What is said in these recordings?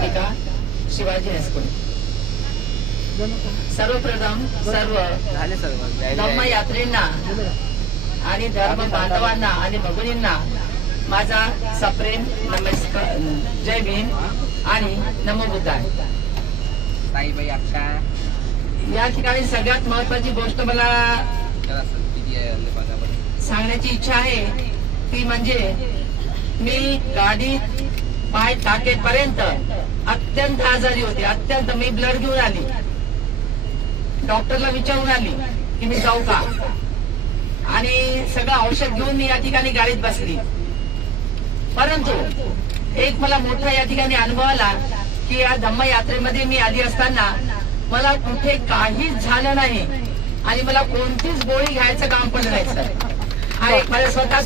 विद्यापीठा शिवाजी हायस्कूल. सर्वप्रथम सर्व धम्म यात्रेंना आणि धर्म बांधवांना आणि भगिनींना माझा सप्रेम नमस्कार, जय भीम आणि नमो बुद्धाय. या ठिकाणी सगळ्यात महत्वाची गोष्ट मला सांगण्याची इच्छा आहे ती म्हणजे मी गाडीत पाय टाकेपर्यंत अत्यंत आजारी होते, अत्यंत. मी ब्लड घेऊन आली, डॉक्टरला विचारून आली की मी जाऊ का, आणि सगळं औषध घेऊन मी या ठिकाणी गाडीत बसली. परंतु एक मला मोठा या ठिकाणी अनुभव आला की या धम्म यात्रेमध्ये मी आली असताना मला कुठे काहीच झालं नाही आणि मला कोणतीच गोळी घ्यायचं काम पडलं नाही सर. हा एक माझा स्वतः.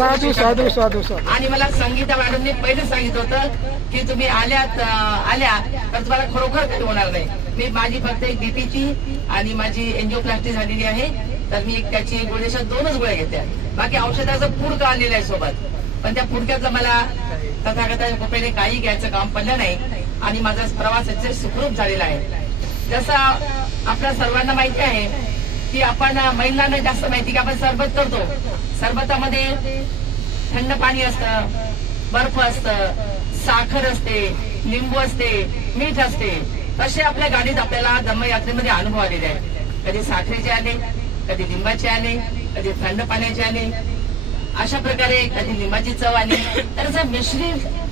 आणि मला संगीता मॅडमने पहिले सांगितलं होतं की तुम्ही आल्या तर तुम्हाला खरोखर काही होणार नाही. मी माझी फक्त एक बीपीची आणि माझी एंजिओप्लास्टी झालेली आहे, तर मी त्याची गोळ्याच्या 2च गोळ्या घेते. बाकी औषधाचं पुडकं आलेलं आहे सोबत, पण त्या पुडक्यातलं मला तथागताच्या कृपेने काही घ्यायचं काम पडलं नाही आणि माझा प्रवास सुखरूप झालेला आहे. जसं आपल्या सर्वांना माहिती आहे की आपण महिलांना जास्त माहिती की आपण सरबत करतो. सरबतामध्ये थंड पाणी असतं, बर्फ असतं, साखर असते, लिंबू असते, मीठ असते. तसे आपल्या गाडीत आपल्याला धम्म यात्रेमध्ये अनुभव आलेले आहे. कधी साखरेचे आले, कधी लिंबाचे आले, कधी थंड पाण्याचे आले, अशा प्रकारे कधी लिंबाची चव आली. तर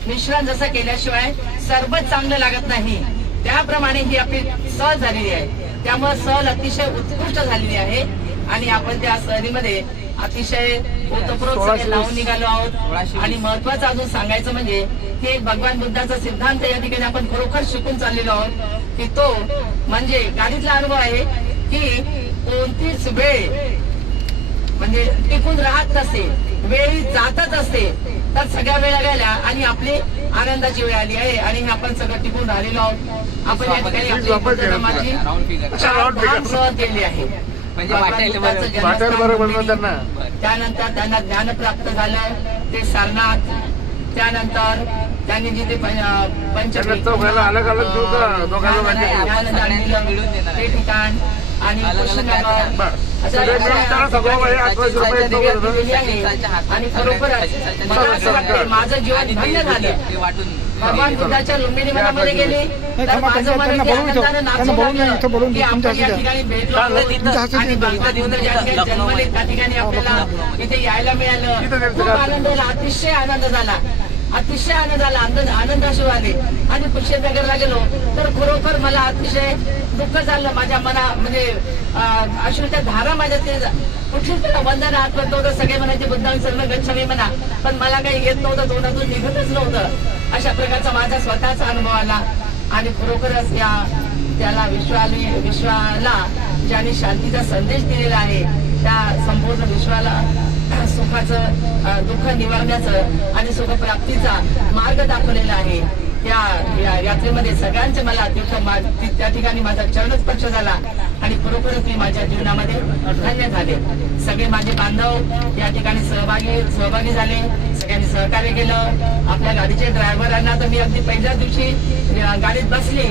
मिश्रण जसं केल्याशिवाय सरबत चांगलं लागत नाही, त्याप्रमाणे ही आपली सहल झालेली आहे. त्यामुळे सहल अतिशय उत्कृष्ट झालेली आहे आणि आपण त्या सहलीमध्ये अतिशय ओतप्रोत लावून निघालो आहोत. आणि महत्वाचं अजून सांगायचं म्हणजे हे भगवान बुद्धाचा सिद्धांत या ठिकाणी आपण खरोखर शिकून चाललेलो आहोत की तो म्हणजे गाडीतला अनुभव आहे की कोणतीच वेळ म्हणजे टिकून राहत नसते, वेळी जातच असते. तर सगळ्या वेळा गेल्या आणि आपली आनंदाची वेळ आली आहे आणि हे आपण सगळं टिकून राहिलेलो आहोत. आपण या ठिकाणी आपली सहल केली आहे. त्यानंतर त्यांना ज्ञान प्राप्त झालं ते सारनाथ, त्यानंतर त्यांनी जिथे ते ठिकाण आणि आणि खरोखरच मला असं वाटतं माझं जीवन धन्य झालं. भगवान बुद्धाच्या लुंबिनी मनामध्ये गेले तर माझं मन आनंदाने नाचू लागलं की आपण या ठिकाणी भेटलो आणि भगवान बुद्ध ज्या ठिकाणी जन्मले त्या ठिकाणी आपल्याला इथे यायला मिळालं. खूप आनंद झाला, अतिशय आनंद झाला, अतिशय आनंद झाला. आनंद अश्रू आले. आणि कुशेनगरला गेलो तर खरोखर मला अतिशय दुःख झालं. माझ्या मना म्हणजे अश्रूच्या धारा माझ्या ते कुठलीच वंदना आठवत नव्हतं. सगळे म्हणायचे बुद्धांनी सर्व गच्छामी म्हणा, पण मला काही येत नव्हतं, तोंडातून निघतच नव्हतं. अशा प्रकारचा माझा स्वतःचा अनुभव आला. आणि खरोखरच त्याला विश्वाला ज्यांनी शांतीचा संदेश दिलेला आहे त्या संपूर्ण विश्वाला सुखाचं दुःख निवारण्याचं आणि सुखप्राप्तीचा मार्ग दाखवलेला आहे. त्या यात्रेमध्ये सगळ्यांचे मला त्या ठिकाणी माझा चरणस्पर्श झाला आणि खरोखरच मी माझ्या जीवनामध्ये धन्य झाले. सगळे माझे बांधव या ठिकाणी सहभागी झाले, सगळ्यांनी सहकार्य केलं. आपल्या गाडीचे ड्रायव्हरांना तर मी अगदी पहिल्याच दिवशी गाडीत बसली.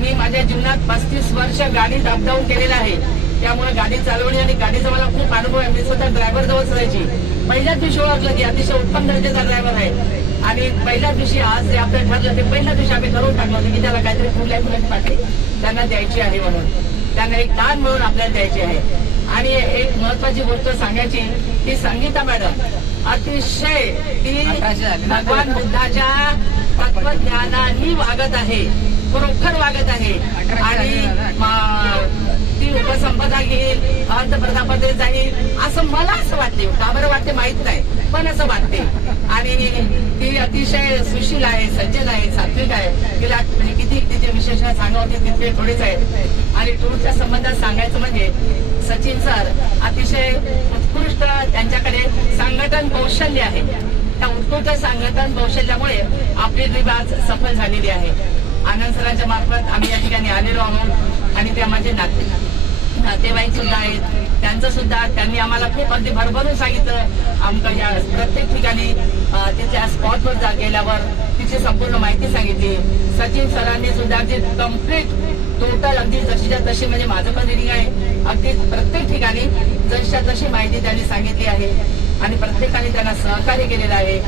मी माझ्या जीवनात 35 वर्ष गाडीत अपडाऊन केलेलं आहे. त्यामुळे गाडी चालवणी आणि गाडीचा मला खूप अनुभव आहे. मी स्वतः ड्रायव्हर जवळ राहायची. पहिल्याच दिवशी ओळखलं की अतिशय उत्तम दर्जाचा ड्रायव्हर आहे. आणि पहिल्याच दिवशी आज जे आपलं ठरलं ते पहिल्या दिवशी आम्ही ठरवून टाकलं होतं की त्याला काहीतरी फुलाची पाठी त्यांना द्यायची आहे, म्हणून त्यांना एक दान म्हणून आपल्याला द्यायची आहे. आणि एक महत्वाची गोष्ट सांगायची की संगीता मॅडम अतिशय ती भगवान बुद्धाच्या तत्वज्ञानाने वागत आहे, खरोखर वागत आहे. आणि ती उपसंपदा घेईल, अर्थप्रधानपदे जाईल असं मला असं वाटते. का बरं वाटते माहित नाही, पण असं वाटते. आणि ती अतिशय सुशील आहे, सज्जन आहे, सात्विक आहे. तिला म्हणजे किती तिचे विशेषण सांगावं होते तितके थोडेच आहेत. आणि टूरच्या संबंधात सांगायचं म्हणजे सचिन सर अतिशय उत्कृष्ट त्यांच्याकडे संघटन कौशल्य आहे. त्या उत्कृष्ट संघटन कौशल्यामुळे आपली ट्रिप आज सफल झालेली आहे. आनंद सरांच्या मार्फत आम्ही या ठिकाणी आलेलो आहोत आणि त्या माझे नातेवाईक सुद्धा आहेत. त्यांचं सुद्धा त्यांनी आम्हाला खूप अगदी भरभरून सांगितलं. आमच्या प्रत्येक ठिकाणी तिथल्या स्पॉटवर गेल्यावर तिची संपूर्ण माहिती सांगितली. सचिन सरांनी सुद्धा अगदी कम्प्लीट टोटल अगदी जशीच्या तशी, म्हणजे माझं पण रिडिंग आहे, अगदी प्रत्येक ठिकाणी जशीच्या तशी माहिती त्यांनी सांगितली आहे आणि प्रत्येकाने त्यांना सहकार्य केलेलं आहे.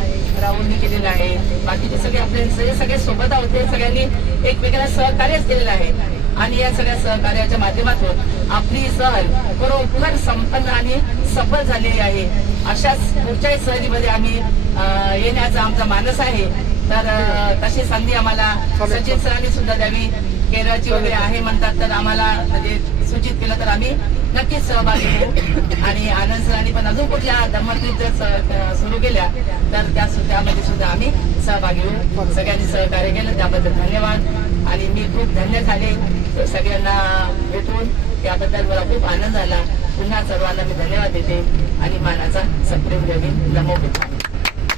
राहुलनी केलेलं आहे, बाकीचे सगळे आपले सगळे सोबत आहोत, ते सगळ्यांनी एकमेकांना सहकार्यच केलेलं आहे. आणि या सगळ्या सहकार्याच्या माध्यमातून आपली सहल बरोबर संपन्न आणि सफल झालेली आहे. अशाच पुढच्याही सहलीमध्ये आम्ही येण्याचा आमचा मानस आहे. तर तशी संधी आम्हाला सचिन सरांनी सुद्धा द्यावी. केरळची वगैरे आहे म्हणतात, तर आम्हाला म्हणजे सूचित केलं तर आम्ही नक्कीच सहभागी होऊ. आणि आनंद सरांनी पण अजून कुठल्या धर्मट्रीप जर सुरू केल्या तर त्यामध्ये सुद्धा आम्ही सहभागी होऊ. सगळ्यांनी सहकार्य केलं त्याबद्दल धन्यवाद. आणि मी खूप धन्य झाले सगळ्यांना भेटून, त्याबद्दल मला खूप आनंद झाला. पुन्हा सर्वांना मी धन्यवाद देते आणि मानाचा सप्रेम देवी. नमो बुद्धाय.